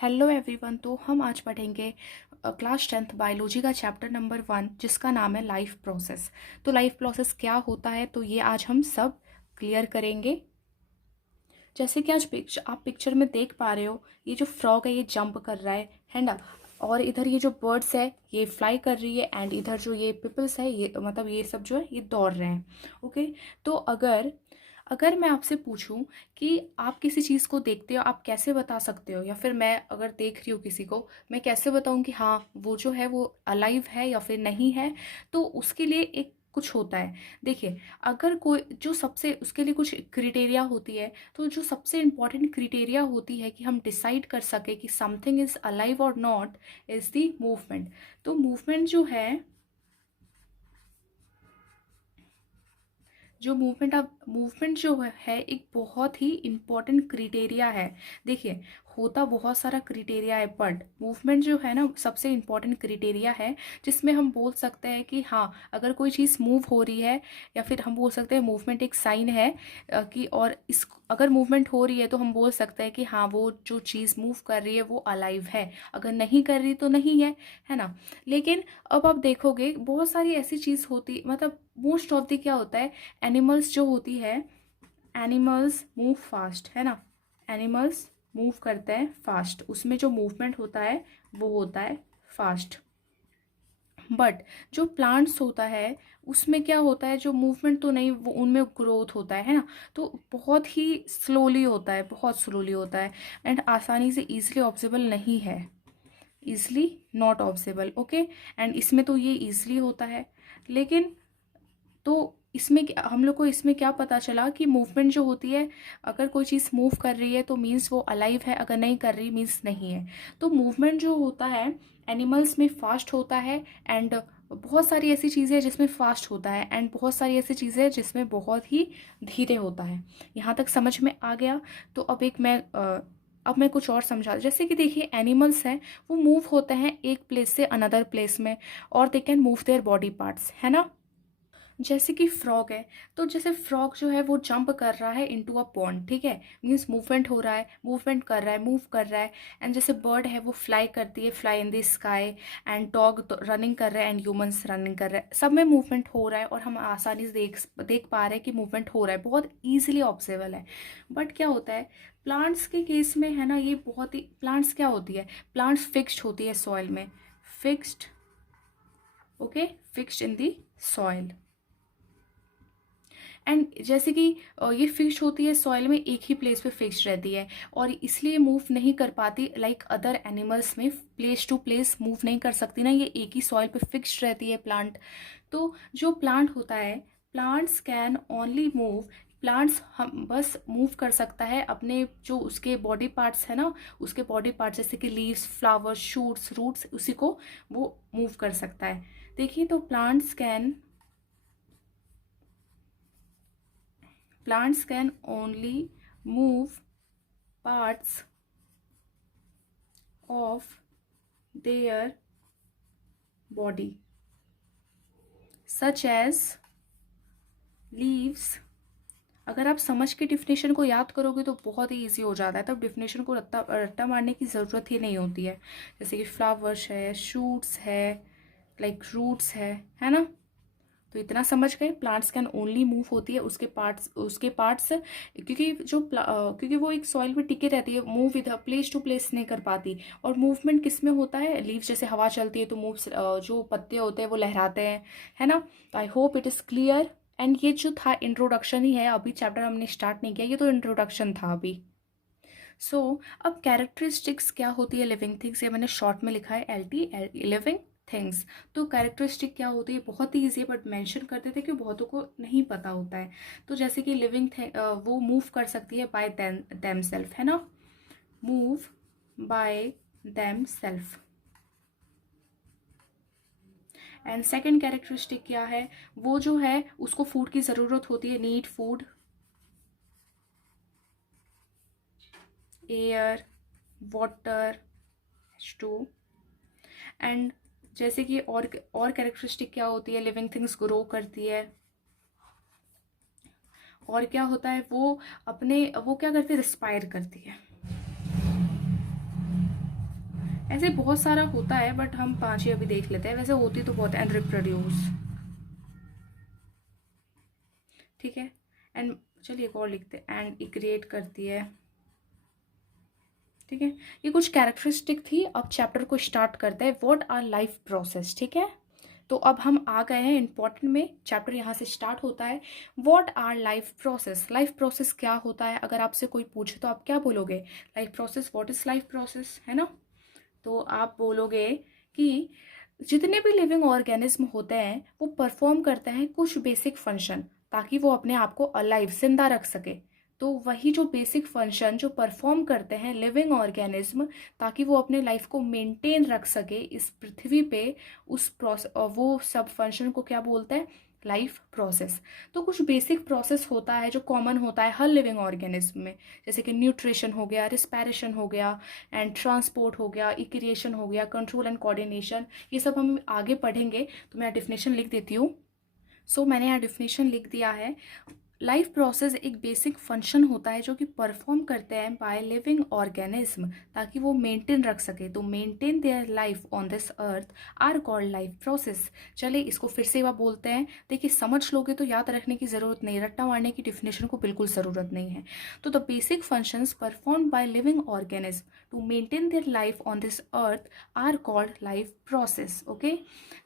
Hello everyone. तो हम आज पढ़ेंगे क्लास 10th बायोलॉजी का चैप्टर नंबर 1 जिसका नाम है लाइफ प्रोसेस। तो लाइफ प्रोसेस क्या होता है तो ये आज हम सब क्लियर करेंगे। जैसे कि आज आप पिक्चर में देख पा रहे हो, ये जो फ्रॉग है ये जंप कर रहा है ना। और इधर ये जो बर्ड्स है ये फ्लाई कर रही है एंड इधर जो ये पीपल्स है ये मतलब ये सब जो है ये दौड़ रहे हैं। ओके। तो अगर अगर मैं आपसे पूछूं कि आप किसी चीज़ को देखते हो आप कैसे बता सकते हो, या फिर मैं अगर देख रही हूँ किसी को मैं कैसे बताऊं कि हाँ वो जो है वो अलाइव है या फिर नहीं है। तो उसके लिए एक कुछ होता है। देखिए, अगर कोई जो सबसे उसके लिए कुछ क्रिटेरिया होती है, तो जो सबसे इम्पॉर्टेंट क्रिटेरिया होती है कि हम डिसाइड कर सके कि समथिंग इज अलाइव और नॉट इज द मूवमेंट। तो मूवमेंट जो है एक बहुत ही इम्पॉर्टेंट क्रिटेरिया है। देखिए, होता बहुत सारा क्रिटेरिया है बट मूवमेंट जो है ना सबसे इम्पॉर्टेंट क्रिटेरिया है, जिसमें हम बोल सकते हैं कि हाँ अगर कोई चीज़ मूव हो रही है, या फिर हम बोल सकते हैं मूवमेंट एक साइन है कि और इस अगर मूवमेंट हो रही है तो हम बोल सकते हैं कि हाँ वो जो चीज़ मूव कर रही है वो अलाइव है, अगर नहीं कर रही तो नहीं है ना। लेकिन अब आप देखोगे बहुत सारी ऐसी चीज़ होती, मतलब मोस्ट ऑफ द क्या होता है, एनिमल्स जो होती है, एनिमल्स मूव फास्ट, है ना। एनिमल्स मूव करते हैं फास्ट, उसमें जो मूवमेंट होता है वो होता है फास्ट। बट जो प्लांट्स होता है उसमें क्या होता है, जो मूवमेंट तो नहीं, वो उनमें ग्रोथ होता है ना। तो बहुत ही स्लोली होता है, बहुत स्लोली होता है एंड आसानी से ईजिली ऑब्जेबल नहीं है, ईजिली नॉट ऑब्जेबल। ओके। एंड इसमें तो ये ईजिली होता है। लेकिन तो इसमें हम लोग को इसमें क्या पता चला कि मूवमेंट जो होती है, अगर कोई चीज़ मूव कर रही है तो मीन्स वो अलाइव है, अगर नहीं कर रही मीन्स नहीं है। तो मूवमेंट जो होता है एनिमल्स में फास्ट होता है एंड बहुत सारी ऐसी चीज़ें हैं जिसमें फास्ट होता है एंड बहुत सारी ऐसी चीज़ें हैं जिसमें बहुत ही धीरे होता है। यहाँ तक समझ में आ गया। तो अब मैं कुछ और समझा। जैसे कि देखिए, एनिमल्स हैं वो मूव होते हैं एक प्लेस से अनदर प्लेस में, और they can move their body parts, है ना। जैसे कि फ्रॉग है, तो जैसे फ्रॉग जो है वो जंप कर रहा है इनटू अ पॉन्ड, ठीक है, मीन्स मूवमेंट हो रहा है, मूवमेंट कर रहा है, मूव कर रहा है। एंड जैसे बर्ड है वो फ्लाई करती है, fly in the sky. And dog running कर रहा है एंड ह्यूमंस रनिंग कर रहे हैं, सब में मूवमेंट हो रहा है और हम आसानी से देख पा रहे हैं कि मूवमेंट हो रहा है, बहुत ईजिली ऑब्सेबल है। बट क्या होता है प्लांट्स के केस में, है ना, ये बहुत ही, प्लांट्स क्या होती है, प्लांट्स फिक्स्ड होती है सॉइल में, fixed. Okay, fixed in the soil. And जैसे कि ये फिक्स्ड होती है सॉइल में, एक ही प्लेस पे फिक्स्ड रहती है और इसलिए मूव नहीं कर पाती, लाइक अदर एनिमल्स में प्लेस टू प्लेस मूव नहीं कर सकती ना, ये एक ही सॉइल पे फिक्स्ड रहती है प्लांट। तो जो प्लांट होता है, plants can only move, plants हम बस मूव कर सकता है अपने जो उसके बॉडी पार्ट्स है ना, उसके बॉडी पार्ट्स जैसे कि लीव्स, फ्लावर्स, शूट्स, रूट्स, उसी को वो मूव कर सकता है। देखिए, तो plants can only move parts of their body such as leaves। अगर आप समझ के डिफिनेशन को याद करोगे तो बहुत ही इजी हो जाता है, तब डिफिनेशन को रट्टा रट्टा मारने की ज़रूरत ही नहीं होती है। जैसे कि फ्लावर्स है, शूट्स है, लाइक रूट्स है ना। तो इतना समझ गए, प्लांट्स कैन ओनली मूव होती है उसके पार्ट्स क्योंकि वो एक सॉइल में टिके रहती है, मूव इधर प्लेस टू प्लेस नहीं कर पाती। और मूवमेंट किस में होता है, लीव्स जैसे हवा चलती है तो जो पत्ते होते हैं वो लहराते हैं, है ना। तो I hope it is clear. And ये जो था इंट्रोडक्शन ही है, अभी चैप्टर हमने स्टार्ट नहीं किया, ये तो इंट्रोडक्शन था अभी। अब कैरेक्टरिस्टिक्स क्या होती है लिविंग थिंग्स, ये मैंने शॉर्ट में लिखा है LT, लिविंग थिंग्स। तो कैरेक्टरिस्टिक क्या होती है, बहुत ही ईजी है बट मेंशन करते थे कि बहुतों को नहीं पता होता है। तो जैसे कि लिविंग वो मूव कर सकती है बाय देम सेल्फ, है ना, move by them self. And second characteristic क्या है, वो जो है उसको फूड की ज़रूरत होती है, need food, air, water, H2। And जैसे कि और कैरेक्टरिस्टिक क्या होती है, लिविंग थिंग्स ग्रो करती है, और क्या होता है वो क्या करती है, रिस्पायर करती है। ऐसे बहुत सारा होता है, बट हम 5 ही अभी देख लेते हैं। वैसे होती तो बहुत, एंड रिप्रोड्यूस, ठीक है। एंड चलिए एक और लिखते हैं, एंड इक्रिएट करती है, ठीक है। ये कुछ कैरेक्टरिस्टिक थी। अब चैप्टर को स्टार्ट करते हैं, व्हाट आर लाइफ प्रोसेस, ठीक है। तो अब हम आ गए हैं इंपॉर्टेंट में, चैप्टर यहाँ से स्टार्ट होता है, what our life process. Life process क्या होता है, अगर आपसे कोई पूछे तो आप क्या बोलोगे, life process, what is life process, है ना। तो आप बोलोगे कि जितने भी लिविंग ऑर्गेनिज्म होते हैं वो परफॉर्म करते हैं कुछ बेसिक फंक्शन, ताकि वो अपने आप को अलाइव, जिंदा रख सके। तो वही जो बेसिक फंक्शन जो परफॉर्म करते हैं लिविंग ऑर्गेनिज्म, ताकि वो अपने लाइफ को मेंटेन रख सके इस पृथ्वी पे, उस प्रोसेस, वो सब फंक्शन को क्या बोलते हैं, लाइफ प्रोसेस। तो कुछ बेसिक प्रोसेस होता है जो कॉमन होता है हर लिविंग ऑर्गेनिज्म में, जैसे कि न्यूट्रिशन हो गया, रिस्पायरेशन हो गया, एंड ट्रांसपोर्ट हो गया, इक्रिएशन हो गया, कंट्रोल एंड कोऑर्डिनेशन। ये सब हम आगे पढ़ेंगे, तो मैं डेफिनेशन लिख देती हूँ। सो मैंने यहाँ डेफिनेशन लिख दिया है। लाइफ प्रोसेस एक बेसिक फंक्शन होता है जो कि परफॉर्म करते हैं बाय लिविंग ऑर्गेनिज्म, ताकि वो मेंटेन रख सके। तो maintain their life on this earth are called life process. चले इसको फिर से वह बोलते हैं, देखिए समझ लोगे तो याद रखने की ज़रूरत नहीं, रट्टा मारने की डेफिनेशन को बिल्कुल ज़रूरत नहीं है। तो the basic functions perform by living organism to maintain their life on this earth are called life process, okay.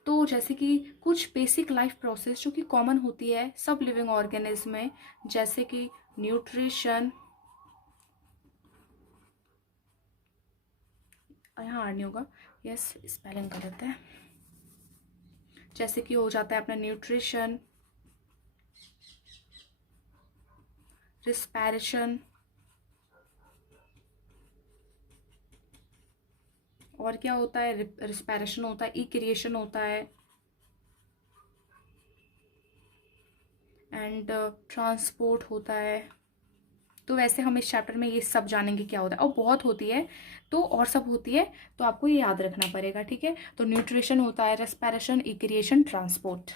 तो जैसे कि कुछ बेसिक लाइफ प्रोसेस जो कि कॉमन होती है सब लिविंग ऑर्गेनिज्म में, जैसे कि न्यूट्रिशन, यहाँ नहीं होगा, यस स्पेलिंग गलत है, जैसे कि हो जाता है अपना न्यूट्रिशन, रिस्पायरेशन, और क्या होता है, रिस्पायरेशन होता है, इक्रिएशन होता है, एंड ट्रांसपोर्ट होता है। तो वैसे हम इस चैप्टर में ये सब जानेंगे क्या होता है, और बहुत होती है तो और सब होती है, तो आपको ये याद रखना पड़ेगा, ठीक है। तो न्यूट्रिशन होता है, रेस्पिरेशन, इक्रिएशन, ट्रांसपोर्ट।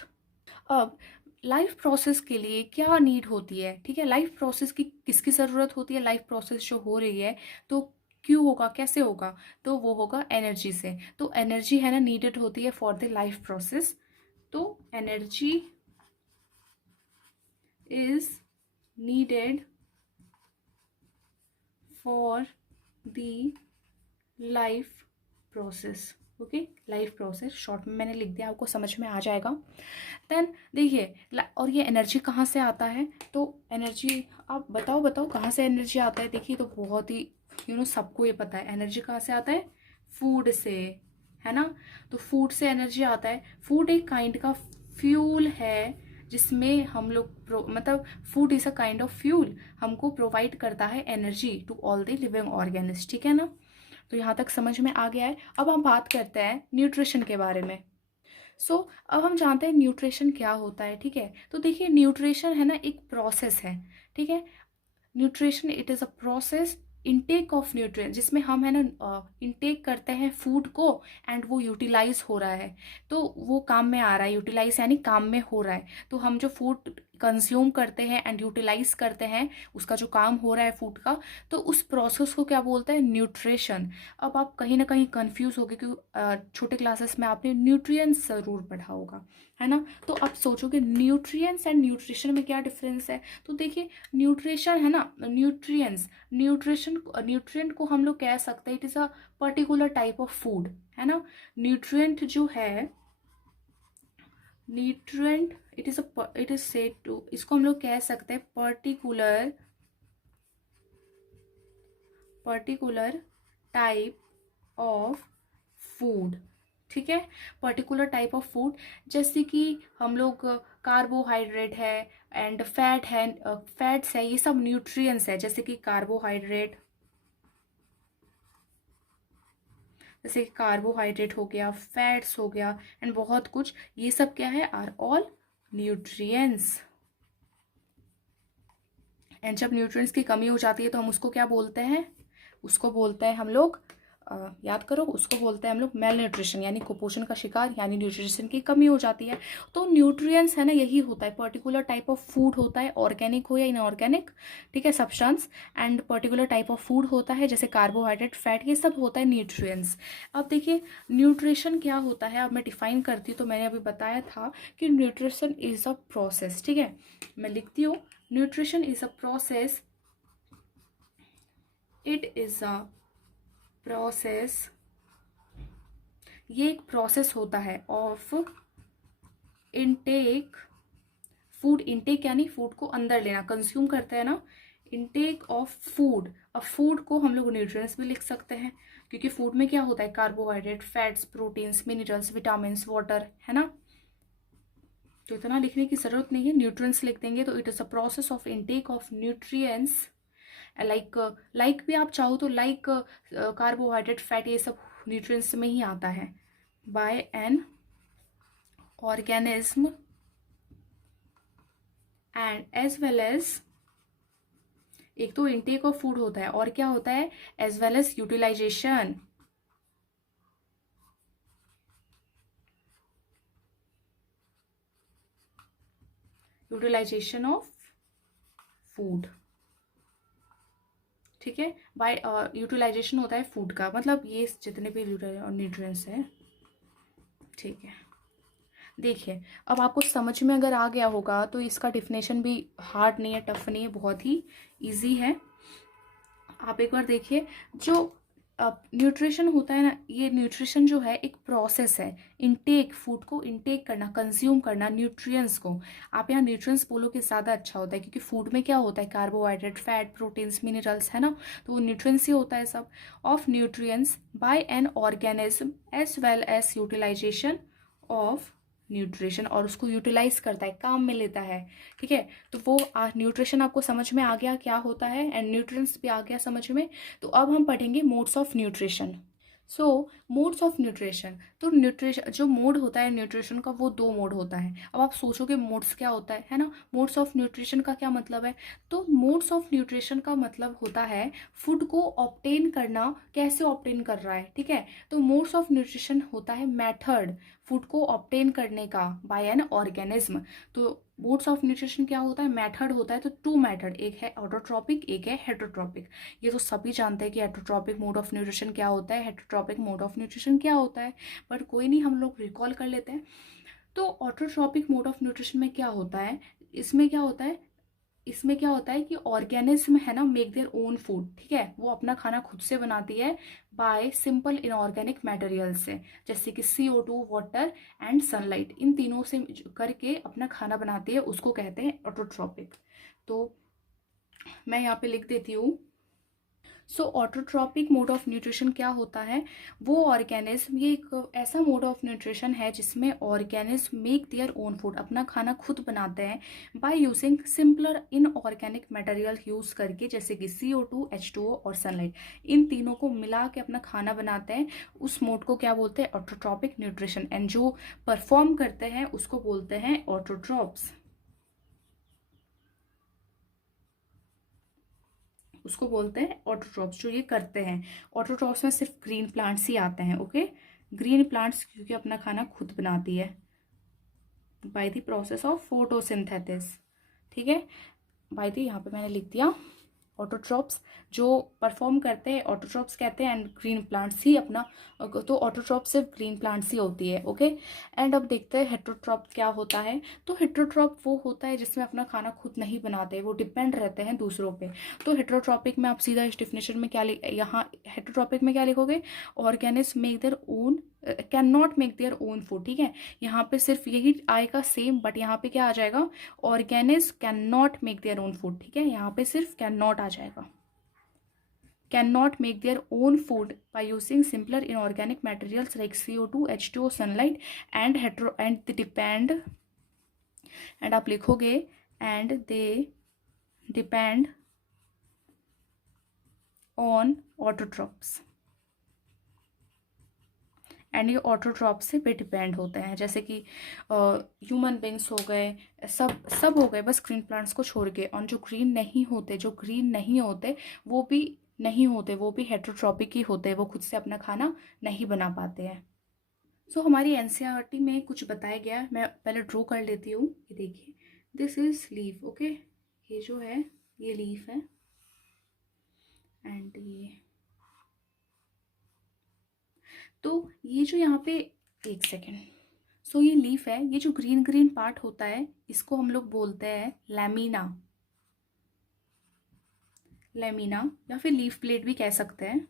अब लाइफ प्रोसेस के लिए क्या नीड होती है, ठीक है, लाइफ प्रोसेस की किसकी ज़रूरत होती है, लाइफ प्रोसेस जो हो रही है तो क्यों होगा, कैसे होगा, तो वो होगा एनर्जी से। तो एनर्जी है ना नीडेड होती है फॉर द लाइफ प्रोसेस। तो energy is needed for the life process, okay. Life process short में मैंने लिख दिया, आपको समझ में आ जाएगा। देन देखिए, और ये एनर्जी कहाँ से आता है, तो एनर्जी, आप बताओ बताओ कहाँ से एनर्जी आता है। देखिए तो बहुत ही सबको ये पता है एनर्जी कहाँ से आता है, फूड से, है ना। तो फूड से एनर्जी आता है। फूड एक काइंड का फ्यूल है जिसमें हम लोग मतलब food is a kind of fuel, हमको प्रोवाइड करता है energy to all the living organism, ठीक है ना। तो यहाँ तक समझ में आ गया है। अब हम बात करते हैं न्यूट्रिशन के बारे में। अब हम जानते हैं न्यूट्रिशन क्या होता है, ठीक है। तो देखिए न्यूट्रिशन है ना एक प्रोसेस है, ठीक है। Nutrition it is a process, intake of nutrient, जिसमें हम है ना इनटेक करते हैं फूड को, एंड वो यूटिलाइज हो रहा है, तो वो काम में आ रहा है, यूटिलाइज यानी काम में हो रहा है। तो हम जो फूड कंज्यूम करते हैं एंड यूटिलाइज करते हैं, उसका जो काम हो रहा है फूड का, तो उस प्रोसेस को क्या बोलते हैं, न्यूट्रिशन। अब आप कहीं ना कहीं कंफ्यूज हो गए, क्योंकि छोटे क्लासेस में आपने न्यूट्रिएंट्स ज़रूर पढ़ा होगा, है ना। तो आप सोचोगे न्यूट्रिएंट्स एंड न्यूट्रिशन में क्या डिफरेंस है। तो देखिए न्यूट्रिशन है ना, न्यूट्रिएंट को हम लोग कह सकते हैं it is a particular type of food, है ना। न्यूट्रिएंट जो है, nutrient it is said to, इसको हम लोग कह सकते हैं पर्टिकुलर टाइप ऑफ फूड, ठीक है। पर्टिकुलर टाइप ऑफ फूड, जैसे कि हम लोग कार्बोहाइड्रेट है एंड फैट है, फैट्स है, ये सब न्यूट्रिएंट्स है। जैसे कि कार्बोहाइड्रेट हो गया, फैट्स हो गया, एंड बहुत कुछ, ये सब क्या है, आर ऑल न्यूट्रिएंट्स। एंड जब न्यूट्रिएंट्स की कमी हो जाती है तो हम उसको क्या बोलते हैं, उसको बोलते हैं हम लोग याद करो, उसको बोलते हैं हम लोग मेल न्यूट्रिशन, यानी कुपोषण का शिकार, यानी न्यूट्रिशन की कमी हो जाती है। तो न्यूट्रिएंट्स है ना, यही होता है, पर्टिकुलर टाइप ऑफ फूड होता है, ऑर्गेनिक हो या इनऑर्गेनिक, ठीक है, substance, and particular type of food होता है, जैसे कार्बोहाइड्रेट, फैट, ये सब होता है न्यूट्रिएंट्स। अब देखिए न्यूट्रिशन क्या होता है, अब मैं डिफाइन करती हूँ। तो मैंने अभी बताया था कि न्यूट्रिशन इज अ प्रोसेस, ठीक है, मैं लिखती हूँ, nutrition is a process, it is a process, ये एक प्रोसेस होता है ऑफ इनटेक, फूड इनटेक यानी फूड को अंदर लेना, कंज्यूम करते हैं ना, इनटेक ऑफ फूड। अब फूड को हम लोग न्यूट्रिएंट्स भी लिख सकते हैं, क्योंकि फूड में क्या होता है, carbohydrate, fats, proteins, minerals, vitamin, water, है ना, तो इतना लिखने की जरूरत नहीं है, न्यूट्रिएंट्स लिख देंगे। तो it is a process of intake of nutrients, like भी आप चाहो तो लाइक कार्बोहाइड्रेट, फैट, ये सब न्यूट्रिएंट्स में ही आता है, by an organism and as well as, एक तो इनटेक ऑफ फूड होता है और क्या होता है, as well as utilization, utilization of food, ठीक है, बाय यूटिलाइजेशन होता है फूड का, मतलब ये जितने भी न्यूट्रिएंट्स हैं, ठीक है। देखिए अब आपको समझ में अगर आ गया होगा तो इसका डिफिनेशन भी हार्ड नहीं है, टफ नहीं है, बहुत ही इजी है। आप एक बार देखिए, जो न्यूट्रिशन होता है ना, ये न्यूट्रिशन जो है एक प्रोसेस है, इनटेक, फूड को इनटेक करना, कंज्यूम करना, न्यूट्रिएंट्स को, आप यहाँ न्यूट्रिएंट्स बोलोगे ज़्यादा अच्छा होता है, क्योंकि फूड में क्या होता है, कार्बोहाइड्रेट, फैट, प्रोटीन्स, मिनरल्स, है ना, तो वो न्यूट्रिएंट्स ही होता है सब, of nutrients by an organism as well as utilization of nutrition, और उसको यूटिलाइज करता है, काम में लेता है, ठीक है। तो वो न्यूट्रिशन आपको समझ में आ गया क्या होता है, एंड न्यूट्रिएंट्स भी आ गया समझ में। तो अब हम पढ़ेंगे modes of nutrition. So modes of nutrition, तो न्यूट्रिशन जो मोड होता है न्यूट्रिशन का, वो दो मोड होता है। अब आप सोचोगे मोड्स क्या होता है ना, मोड्स ऑफ न्यूट्रिशन का क्या मतलब है, तो मोड्स ऑफ न्यूट्रिशन का मतलब होता है फूड को ऑब्टेन करना, कैसे ऑब्टेन कर रहा है, ठीक है। तो मोड्स ऑफ न्यूट्रिशन होता है मेथड फूड को ऑब्टेन करने का बाय एन ऑर्गेनिज्म। तो मोड्स ऑफ न्यूट्रिशन क्या होता है, मेथड होता है, तो टू मेथड, एक है ऑटोट्रॉपिक, एक है हेटरोट्रॉपिक। ये तो सभी जानते हैं कि हेटरोट्रॉपिक मोड ऑफ न्यूट्रिशन क्या होता है, हेटरोट्रॉपिक मोड ऑफ न्यूट्रिशन क्या होता है, बट कोई नहीं, हम लोग रिकॉल कर लेते हैं। तो ऑटोट्रॉपिक मोड ऑफ न्यूट्रिशन में क्या होता है, इसमें क्या होता है कि ऑर्गेनिज्म है ना, मेक देयर ओन फूड, ठीक है, वो अपना खाना खुद से बनाती है बाय सिंपल इनऑर्गेनिक मटेरियल से, जैसे कि CO2, वाटर एंड सनलाइट, इन तीनों से करके अपना खाना बनाती है, उसको कहते हैं ऑटोट्रॉपिक। तो मैं यहाँ पे लिख देती हूँ। सो ऑटोट्रॉपिक मोड ऑफ न्यूट्रिशन क्या होता है, वो ऑर्गेनिज्म, ये एक ऐसा मोड ऑफ न्यूट्रिशन है जिसमें organism make their own food, अपना खाना खुद बनाते हैं by using simpler inorganic material use करके, जैसे कि CO2, H2O और सनलाइट, इन तीनों को मिला के अपना खाना बनाते हैं। उस मोड को क्या बोलते हैं, ऑटोट्रॉपिक न्यूट्रिशन, एंड जो परफॉर्म करते हैं उसको बोलते हैं ऑटोट्रॉप्स, उसको बोलते हैं ऑटोट्रॉप्स, जो ये करते हैं। ऑटोट्रॉप्स में सिर्फ ग्रीन प्लांट्स ही आते हैं, ओके, ग्रीन प्लांट्स क्योंकि अपना खाना खुद बनाती है by the process of photosynthesis, ठीक है, बाय द, यहाँ पे मैंने लिख दिया ऑटोट्रॉप्स, जो परफॉर्म करते हैं ऑटोट्रॉप्स कहते हैं, एंड ग्रीन प्लांट्स ही अपना, तो ऑटोट्रॉप सिर्फ ग्रीन प्लांट्स ही होती है, ओके। एंड अब देखते हैं हेटरोट्रॉप क्या होता है। तो हेटरोट्रॉप वो होता है जिसमें अपना खाना खुद नहीं बनाते, वो डिपेंड रहते हैं दूसरों पे। तो हेटरोट्रॉपिक में आप सीधा इस डिफिनेशन में क्या यहाँ हेटरोट्रॉपिक में क्या लिखोगे, organism make their own, can not make their own food, ठीक है, यहाँ पे सिर्फ यही आएगा सेम, बट यहाँ पे क्या आ जाएगा, organism can not make their own food, ठीक है, यहाँ पे सिर्फ कैन नॉट आ जाएगा, can not make their own food by using simpler inorganic materials like CO2, H2O, sunlight and they depend, and आप लिखोगे and they depend on autotrophs, and ये autotroph से भी डिपेंड होते हैं, जैसे कि ह्यूमन बींग्स हो गए, सब हो गए, बस ग्रीन प्लांट्स को छोड़ के, और जो ग्रीन नहीं होते वो भी नहीं होते, वो भी हेटेरोट्रॉपिक ही होते हैं, वो खुद से अपना खाना नहीं बना पाते हैं। सो हमारी एनसीईआरटी में कुछ बताया गया है, मैं पहले ड्रॉ कर लेती हूँ। ये देखिए, दिस इज लीफ, ओके, ये जो है ये लीफ है, एंड ये जो यहाँ पे, एक सेकेंड, सो ये लीफ है, ये जो ग्रीन ग्रीन पार्ट होता है इसको हम लोग बोलते हैं लैमिना, लैमिना, या फिर लीफ ब्लेड भी कह सकते हैं,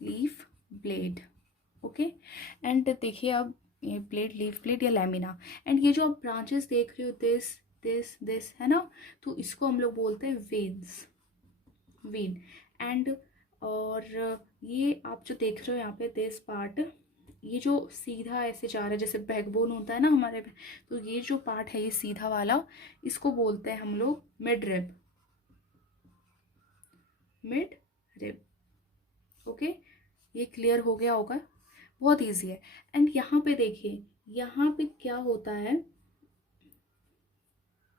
लीफ ब्लेड, ओके। एंड देखिए अब ये ब्लेड, लीफ ब्लेड या लैमिना, एंड ये जो आप ब्रांचेस देख रहे हो, दिस दिस दिस है ना, तो इसको हम लोग बोलते हैं वेन्स, वेन। एंड और ये आप जो देख रहे हो यहाँ पे दिस पार्ट, ये जो सीधा ऐसे जा रहा है जैसे बैकबोन होता है ना हमारे, तो ये जो पार्ट है ये सीधा वाला, इसको बोलते हैं हम लोग mid rib, mid rib, okay. ये क्लियर हो गया होगा, बहुत इजी है। एंड यहाँ पे देखिए, यहाँ पे क्या होता है,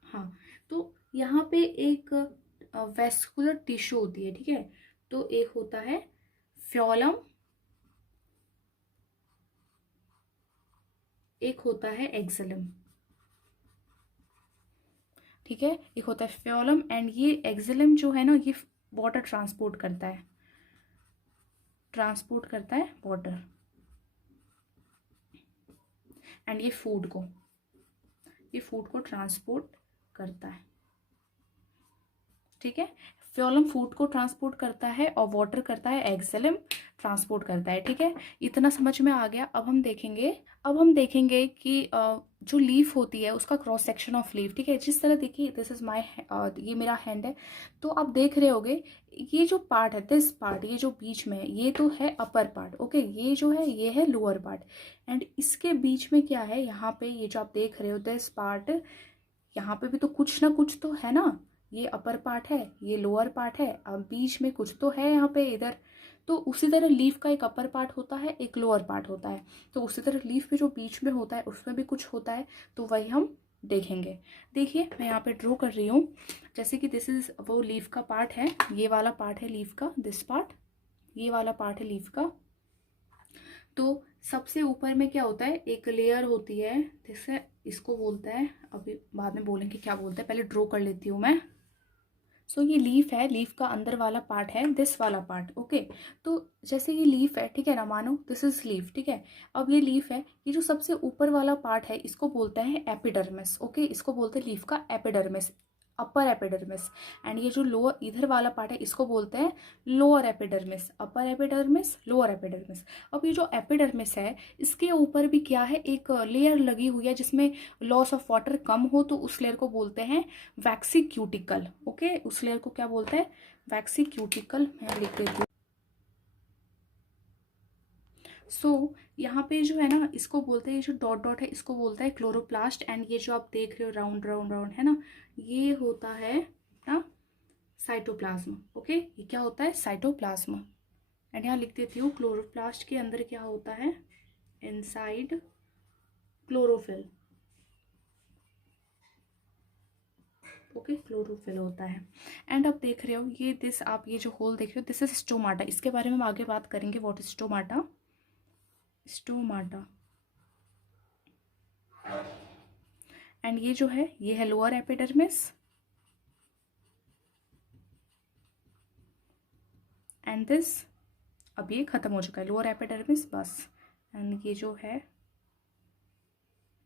हाँ, तो यहाँ पे एक वेस्कुलर टिश्यू होती है, ठीक है, तो एक होता है फ्योलम, एक होता है एक्सलम, ठीक है, एक होता है फ्योलम, एंड ये एक्सलम जो है ना ये वाटर ट्रांसपोर्ट करता है, ट्रांसपोर्ट करता है वाटर, एंड ये फूड को, ये फूड को ट्रांसपोर्ट करता है, ठीक है। फ्योलम फूड को ट्रांसपोर्ट करता है और वाटर करता है, एक्सलम ट्रांसपोर्ट करता है, ठीक है। इतना समझ में आ गया। अब हम देखेंगे कि जो लीफ होती है उसका क्रॉस सेक्शन ऑफ लीफ, ठीक है। जिस तरह देखिए, दिस इज माय, ये मेरा हैंड है, तो आप देख रहे होगे ये जो पार्ट है, दिस पार्ट, ये जो बीच में है ये तो है अपर पार्ट, ओके, ये जो है ये है लोअर पार्ट, एंड इसके बीच में क्या है, यहाँ पे ये जो आप देख रहे हो दिस पार्ट, यहाँ पे भी तो कुछ ना कुछ तो है ना, ये अपर पार्ट है, ये लोअर पार्ट है, अब बीच में कुछ तो है यहाँ पे इधर। तो उसी तरह लीफ का एक अपर पार्ट होता है, एक लोअर पार्ट होता है, तो उसी तरह लीफ में जो बीच में होता है उसमें भी कुछ होता है, तो वही हम देखेंगे। देखिए मैं यहाँ पे ड्रॉ कर रही हूँ, जैसे कि दिस इज वो लीफ का पार्ट है, ये वाला पार्ट है लीफ का, दिस पार्ट, ये वाला पार्ट है लीफ का। तो सबसे ऊपर में क्या होता है, एक लेयर होती है, जैसे इसको बोलते हैं, अभी बाद में बोलेंगे क्या बोलते हैं, पहले ड्रॉ कर लेती हूँ मैं। सो ये लीफ है, लीफ का अंदर वाला पार्ट है दिस वाला पार्ट, ओके। तो जैसे ये लीफ है, ठीक है ना, मानो दिस इज लीफ, ठीक है। अब ये लीफ है, ये जो सबसे ऊपर वाला पार्ट है इसको बोलते हैं एपिडर्मिस, ओके, इसको बोलते हैं लीफ का एपिडर्मिस, अपर एपिडर्मिस। एंड ये जो लोअर इधर वाला पार्ट है इसको बोलते हैं lower epidermis, upper epidermis, lower epidermis. अब ये जो एपिडर्मिस है इसके ऊपर भी क्या है, एक लेयर लगी हुई है जिसमें लॉस ऑफ वाटर कम हो, तो उस लेयर को बोलते हैं वैक्सी क्यूटिकल, ओके, उस लेयर को क्या बोलते हैं, वैक्सी क्यूटिकल, मैं लिख देती हूँ। सो यहाँ पे जो है ना इसको बोलते हैं, ये जो डॉट डॉट है इसको बोलता है क्लोरोप्लास्ट, एंड ये जो आप देख रहे हो राउंड राउंड राउंड है ना, ये होता है अपना साइटोप्लाज्म, ओके, ये क्या होता है, साइटोप्लाज्म। एंड यहाँ लिख देती हूँ क्लोरोप्लास्ट के अंदर क्या होता है, इनसाइड क्लोरोफिल, ओके, क्लोरोफिल होता है। एंड आप देख रहे हो ये दिस, आप ये जो होल देख रहे हो दिस इज स्टोमाटा, इसके बारे में हम आगे बात करेंगे, what is stomata, stomata. And ये जो है ये है लोअर एपिडर्मिस, एंड दिस, अब ये खत्म हो चुका है लोअर एपिडर्मिस, बस। एंड ये जो है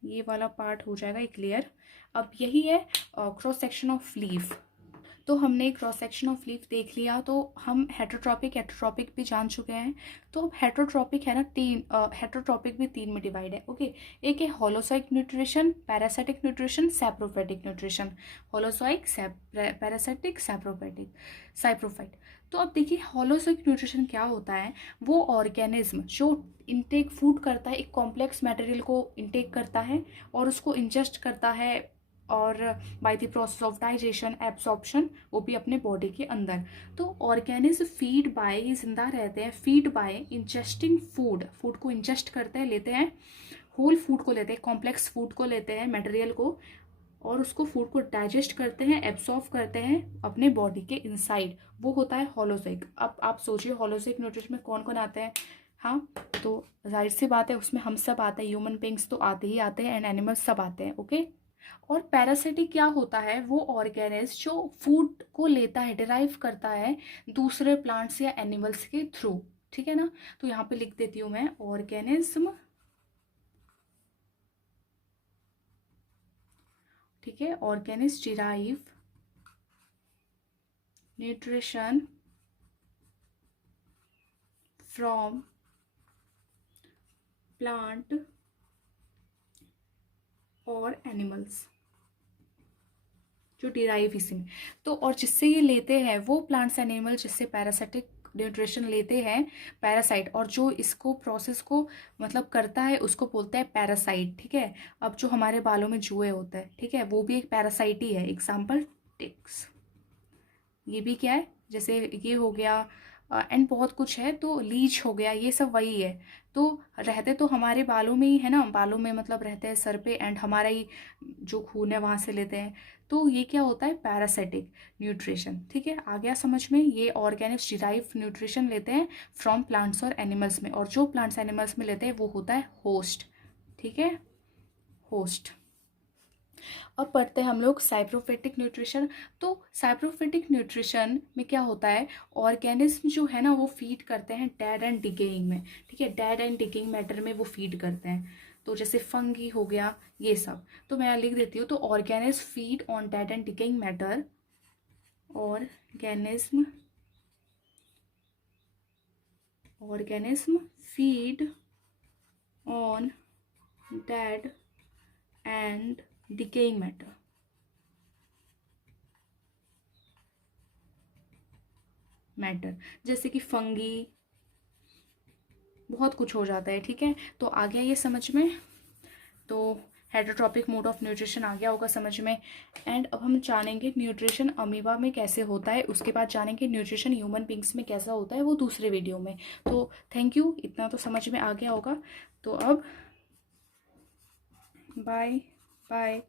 ये वाला पार्ट हो जाएगा एक लेयर। अब यही है क्रॉस सेक्शन ऑफ लीफ। तो हमने क्रॉस सेक्शन ऑफ लीफ देख लिया, तो हम हेटरोट्रॉपिक एटरोट्रॉपिक भी जान चुके हैं। तो अब हेटरोट्रॉपिक है ना, हेटरोट्रॉपिक भी तीन में डिवाइड है, ओके। एक है holozoic nutrition, parasitic nutrition, saprophytic nutrition, holozoic, parasitic, saprophytic, saprophyte. तो अब देखिए होलोसाइक न्यूट्रिशन क्या होता है, वो ऑर्गेनिज्म जो इनटेक फूड करता है, एक कॉम्प्लेक्स मटेरियल को इनटेक करता है और उसको इंजेस्ट करता है, और by the process of digestion, absorption, वो भी अपने बॉडी के अंदर। तो ऑर्गेनिज्म फीड बाय, ये जिंदा रहते हैं, feed by ingesting food, food को इंजेस्ट करते हैं, लेते हैं, होल फूड को लेते हैं, कॉम्प्लेक्स फूड को लेते हैं, मटेरियल को, और उसको फूड को डाइजेस्ट करते हैं, एब्सॉर्ब करते हैं अपने बॉडी के इनसाइड, वो होता है होलोजोइक। अब आप सोचिए होलोजोइक न्यूट्रिशन में कौन कौन आते हैं। हाँ, तो जाहिर सी बात है उसमें हम सब आते हैं, ह्यूमन बींग्स तो आते ही आते हैं एंड एनिमल्स सब आते हैं। ओके। और पैरासिटिक क्या होता है, वो ऑर्गेनिज जो फूड को लेता है, डिराइव करता है दूसरे प्लांट्स या एनिमल्स के थ्रू। ठीक है ना, तो यहाँ पे लिख देती हूँ मैं, ऑर्गेनिज्म, ठीक है, organism derive nutrition from plant और एनिमल्स, जो डिराइव इसी में। तो और जिससे ये लेते हैं वो प्लांट्स एनिमल जिससे पैरासिटिक न्यूट्रिशन लेते हैं, पैरासाइट, और जो इसको प्रोसेस को मतलब करता है उसको बोलते हैं पैरासाइट। ठीक है, अब जो हमारे बालों में जुए होता है, ठीक है, वो भी एक पैरासाइट ही है। एग्जाम्पल टिक्स, ये भी क्या है, जैसे ये हो गया एंड बहुत कुछ है, तो लीच हो गया, ये सब वही है। तो रहते तो हमारे बालों में ही है ना, बालों में मतलब रहते हैं सर पे, एंड हमारा ही जो खून है वहाँ से लेते हैं। तो ये क्या होता है, पैरासिटिक न्यूट्रिशन। ठीक है, आ गया समझ में। ये ऑर्गेनिक्स डिराइव न्यूट्रिशन लेते हैं फ्रॉम प्लांट्स और एनिमल्स में, और जो प्लांट्स एनिमल्स में लेते हैं वो होता है होस्ट। ठीक है, होस्ट। अब पढ़ते हैं हम लोग साइप्रोफिटिक न्यूट्रिशन। तो साइप्रोफिटिक न्यूट्रिशन में क्या होता है, ऑर्गेनिज्म जो है ना वो फीड करते हैं डेड एंड डिकेइंग में। ठीक है, डेड एंड डिकेइंग मैटर में वो फीड करते हैं, तो जैसे फंगी हो गया ये सब। तो मैं लिख देती हूँ, तो organism feed on dead and decaying matter, organism feed on dead and decaying matter, जैसे कि फंगी, बहुत कुछ हो जाता है। ठीक है, तो आ गया ये समझ में। तो हेटरोट्रॉपिक मोड ऑफ न्यूट्रिशन आ गया होगा समझ में। एंड अब हम जानेंगे न्यूट्रिशन अमीबा में कैसे होता है, उसके बाद जानेंगे न्यूट्रिशन ह्यूमन बींग्स में कैसा होता है, वो दूसरे वीडियो में। तो थैंक यू, इतना तो समझ में आ गया होगा। तो अब बाय बाय।